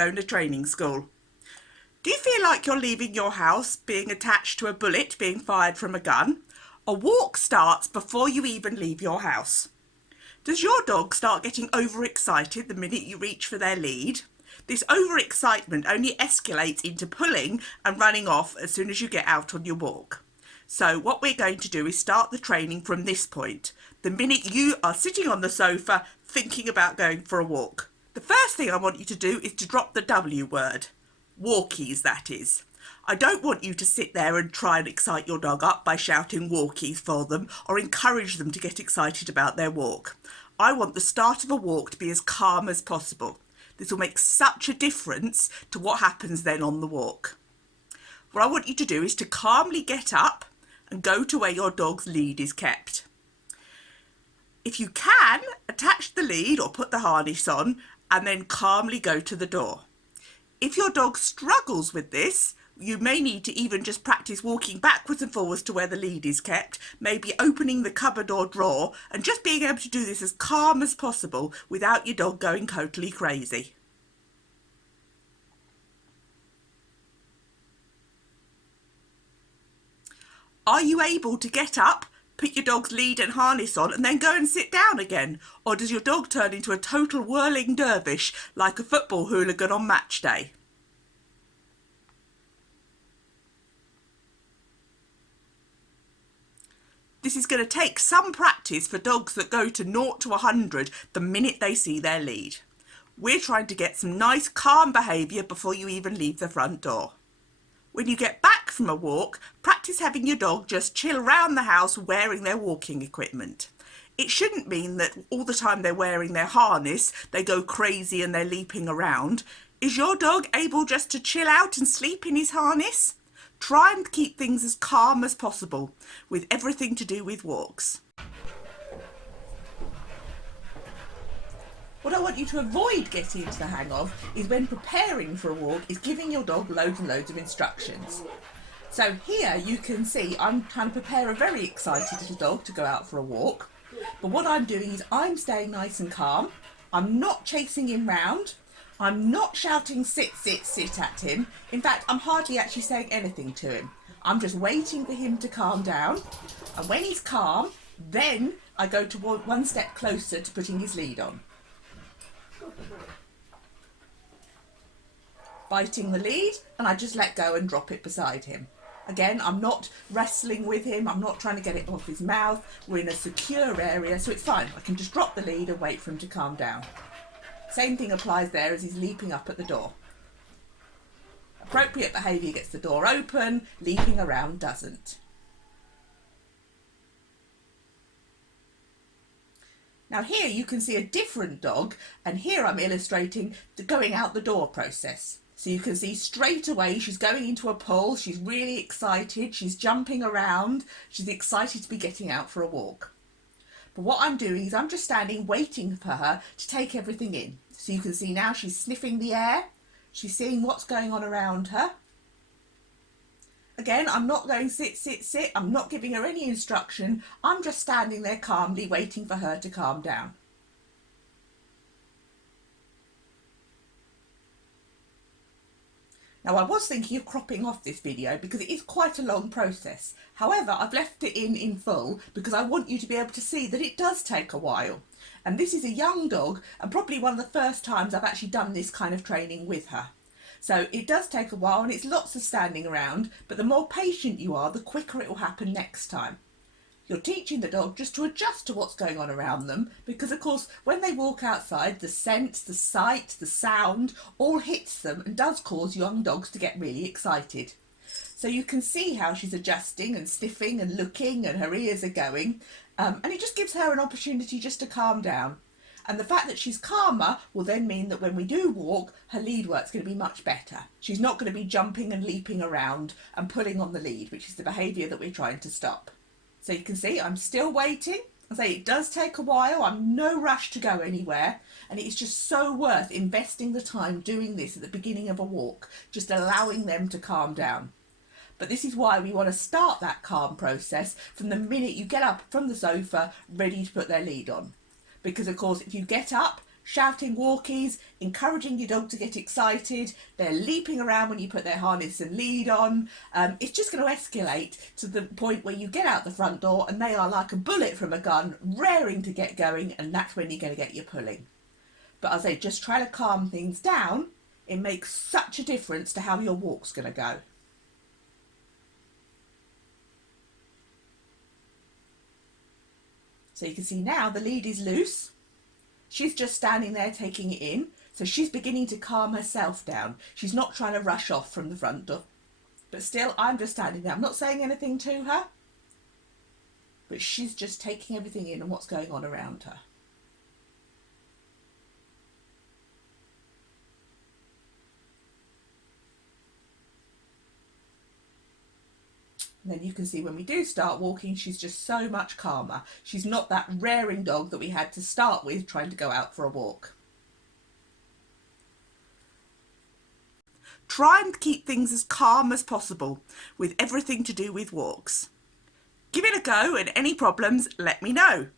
going to training school. Do you feel like you're leaving your house being attached to a bullet being fired from a gun? A walk starts before you even leave your house. Does your dog start getting overexcited the minute you reach for their lead? This overexcitement only escalates into pulling and running off as soon as you get out on your walk. So what we're going to do is start the training from this point, the minute you are sitting on the sofa thinking about going for a walk. The first thing I want you to do is to drop the W word. Walkies, that is. I don't want you to sit there and try and excite your dog up by shouting walkies for them or encourage them to get excited about their walk. I want the start of a walk to be as calm as possible. This will make such a difference to what happens then on the walk. What I want you to do is to calmly get up and go to where your dog's lead is kept. If you can, attach the lead or put the harness on and then calmly go to the door. If your dog struggles with this, you may need to even just practice walking backwards and forwards to where the lead is kept, maybe opening the cupboard or drawer, and just being able to do this as calm as possible without your dog going totally crazy. Are you able to get up, put your dog's lead and harness on, and then go and sit down again? Or does your dog turn into a total whirling dervish like a football hooligan on match day? This is going to take some practice for dogs that go to 0 to 100 the minute they see their lead. We're trying to get some nice calm behaviour before you even leave the front door. When you get back from a walk, practice having your dog just chill around the house wearing their walking equipment. It shouldn't mean that all the time they're wearing their harness, they go crazy and they're leaping around. Is your dog able just to chill out and sleep in his harness? Try and keep things as calm as possible with everything to do with walks. What I want you to avoid getting into the hang of is when preparing for a walk is giving your dog loads and loads of instructions. So here you can see I'm trying to prepare a very excited little dog to go out for a walk. But what I'm doing is I'm staying nice and calm. I'm not chasing him round. I'm not shouting sit, sit, sit at him. In fact, I'm hardly actually saying anything to him. I'm just waiting for him to calm down. And when he's calm, then I go to one step closer to putting his lead on. Biting the lead, and I just let go and drop it beside him. Again, I'm not wrestling with him. I'm not trying to get it off his mouth. We're in a secure area, so it's fine. I can just drop the lead and wait for him to calm down. Same thing applies there as he's leaping up at the door. Appropriate behaviour gets the door open, leaping around doesn't. Now here you can see a different dog, and here I'm illustrating the going out the door process. So you can see straight away she's going into a pull, she's really excited, she's jumping around, she's excited to be getting out for a walk. But what I'm doing is I'm just standing waiting for her to take everything in. So you can see now she's sniffing the air, she's seeing what's going on around her. Again, I'm not going sit, sit, sit, I'm not giving her any instruction, I'm just standing there calmly waiting for her to calm down. Now I was thinking of cropping off this video because it is quite a long process. However, I've left it in full because I want you to be able to see that it does take a while. And this is a young dog and probably one of the first times I've actually done this kind of training with her. So it does take a while and it's lots of standing around, but the more patient you are, the quicker it will happen next time. You're teaching the dog just to adjust to what's going on around them because, of course, when they walk outside, the scent, the sight, the sound all hits them and does cause young dogs to get really excited. So you can see how she's adjusting and sniffing and looking and her ears are going, and it just gives her an opportunity just to calm down. And the fact that she's calmer will then mean that when we do walk, her lead work's going to be much better. She's not going to be jumping and leaping around and pulling on the lead, which is the behaviour that we're trying to stop. So you can see I'm still waiting. I say it does take a while. I'm no rush to go anywhere. And it's just so worth investing the time doing this at the beginning of a walk, just allowing them to calm down. But this is why we want to start that calm process from the minute you get up from the sofa, ready to put their lead on. Because of course, if you get up, shouting walkies, encouraging your dog to get excited. They're leaping around when you put their harness and lead on. It's just going to escalate to the point where you get out the front door and they are like a bullet from a gun, raring to get going, and that's when you're going to get your pulling. But as I say, just try to calm things down. It makes such a difference to how your walk's going to go. So you can see now the lead is loose. She's just standing there taking it in. So she's beginning to calm herself down. She's not trying to rush off from the front door. But still, I'm just standing there. I'm not saying anything to her. But she's just taking everything in and what's going on around her. And then you can see when we do start walking, she's just so much calmer. She's not that raring dog that we had to start with trying to go out for a walk. Try and keep things as calm as possible with everything to do with walks. Give it a go, and any problems, let me know.